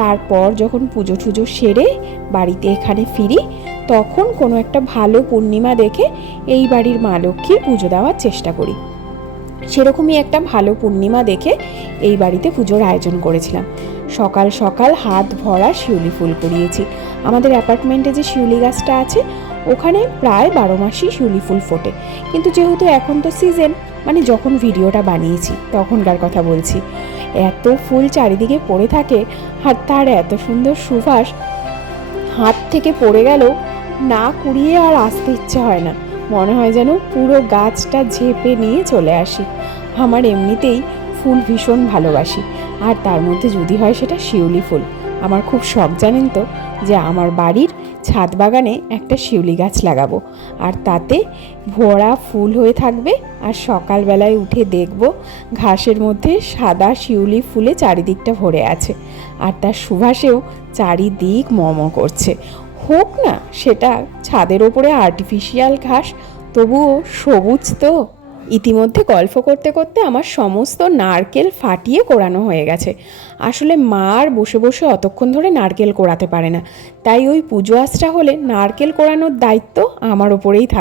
তারপর যখন পুজো টুজো সেরে বাড়িতে এখানে ফিরি, তখন কোনো একটা ভালো পূর্ণিমা দেখে এই বাড়ির মা লক্ষ্মীর পুজো দেওয়ার চেষ্টা করি। সেরকমই একটা ভালো পূর্ণিমা দেখে এই বাড়িতে পুজোর আয়োজন করেছিলাম। সকাল সকাল হাত ভরা শিউলি ফুল কুড়িয়েছি। আমাদের অ্যাপার্টমেন্টে যে শিউলি গাছটা আছে ওখানে প্রায় 12 মাসই শিউলি ফুল ফোটে, কিন্তু যেহেতু এখন তো সিজন, মানে যখন ভিডিওটা বানিয়েছি তখনকার কথা বলছি, এত ফুল চারিদিকে পড়ে থাকে আর তার এত সুন্দর সুবাস, হাত থেকে পড়ে গেল না কুড়িয়ে আর আসতে ইচ্ছে হয় না, মনে হয় যেন পুরো গাছটা ঝেপে নিয়ে চলে আসি। আমার এমনিতেই ফুল ভীষণ ভালোবাসি, আর তার মধ্যে যদি হয় সেটা শিউলি ফুল। আমার খুব শখ জানেন তো, যে আমার বাড়ির ছাদ বাগানে একটা শিউলি গাছ লাগাবো, আর তাতে ভরা ফুল হয়ে থাকবে, আর সকালবেলায় উঠে দেখব ঘাসের মধ্যে সাদা শিউলি ফুলে চারিদিকটা ভরে আছে, আর তার সুবাসেও চারিদিক মম করছে। হোক না সেটা ছাদের ওপরে আর্টিফিশিয়াল ঘাস, তবুও সবুজ তো। ইতিমধ্যে গল্প করতে করতে আমার সমস্ত নারকেল ফাটিয়ে কোড়ানো হয়ে গেছে। আসলে মা আর বসে বসে অতক্ষণ ধরে নারকেল কোড়াতে পারে না, তাই ওই পুজো আশ্রা হলে নারকেল কোড়ানোর দায়িত্ব আমার ওপরেই থাকে।